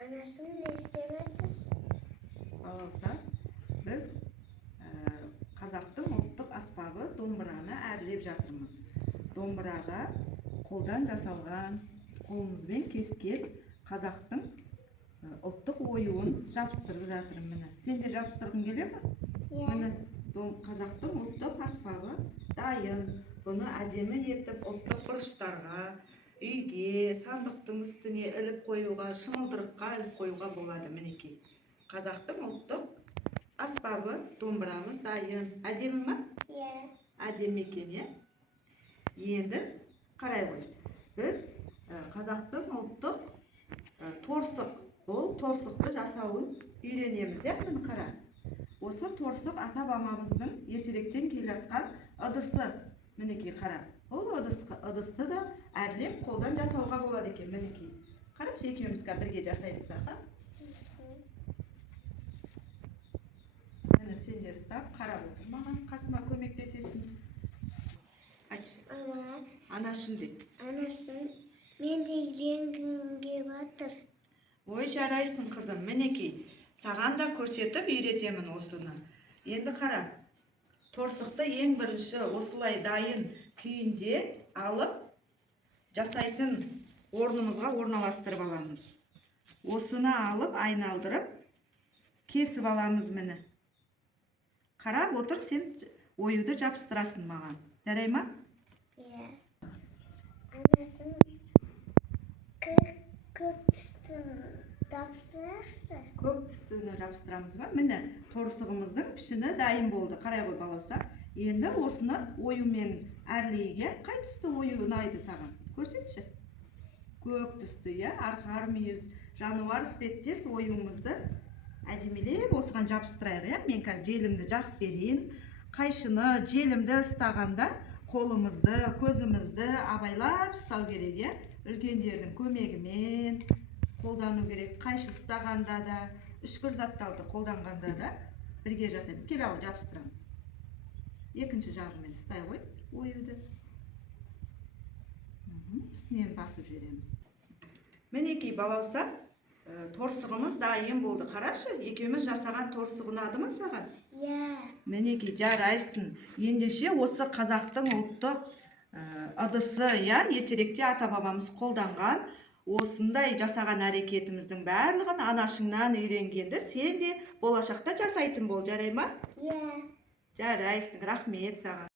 Anasını ne istemezsiniz? Балауса, біз қазақтың ұлттық аспабы домбыраны әрлеп жатырмыз. Домбыраға қолдан жасалған, қолымызбен кескен қазақтың ұлттық оюын жабыстырып жатырмын. Міне, сен де жабыстырғың келе ме? Міне, қазақтың ұлттық аспабы дайын. Бұны әдемі етіп ұлттық бұрыштарға, үйге, сандықтың үстіне іліп қоюға, шымылдырыққа іліп қоюға болады. Мінекей, қазақтың ұлттық аспабы домбырамыз дайын. Әдемі ме? Әдемі екен, енді қарай ғой. Біз қазақтың ұлттық торсық, бұл торсықты жасауын үйренеміз. Міне қара. Осы торсық ата-бабамыздың ертеректен келе жатқан ыдысы. Мінекей қара. Бұл ыдысты да әрлеп қолдан жасауға болады екен. Мінекей. Қарашы, екеумізге бірге жасаймыз. Міне сен де ұстап, қарап отыр маған, қасыма көмектесесің. Айтшы. Анашым де. Анашым, мен де үйренгім келіп жатыр. Ой, жарайсың қызым. Мінекей, саған да көрсетіп үйретемін осыны. Енді қара. Торсықты ең бірінші осылай дайын күйінде алып, жасайтын орнымызға орналастырып аламыз. Осыны алып, айналдырып, кесіп аламыз. Міне. Қарап отыр, сен оюды жабыстырасың маған. Жарай ма? Анашым, көк түстіні жабыстырақшы. Көк түстіні жабыстырамыз ба? Міне, торсығымыздың пішіні дайын болды. Қарай ғой, балауса. Енді осыны оюмен әрлейге қай түсті ою ұнайды саған? Көрсетші. Көк түсті, арқар мүйіз, жануар іспеттес оюымызды әдемелеп осыған жабыстырайық. Мен қазір желімді жақып берейін. Қайшыны, желімді ұстағанда қолымызды, көзімізді абайлап ұстау керек. Үлкендердің көмегімен қолдану керек. Қайшы ұстағанда да, үшкір заттарды қолданғанда да бірге жасаймыз. Кел ау, жабыстырамыз. Екінші жағымен ұстай ғой оюды. Үстінен басып жібереміз. Мінекей, балауса, торсығымыз дайын болды. Қарашы, екеуміз жасаған торсық ұнады ма саған? Мінекей, жарайсың. Ендеше осы қазақтың ұлттық ыдысы, ертеректе ата-бабамыз қолданған осындай жасаған әрекетіміздің барлығын анашыңнан үйренгенді сен де болашақта жасайтын бол. Жарай ма? Жарайсың. Рахмет саған.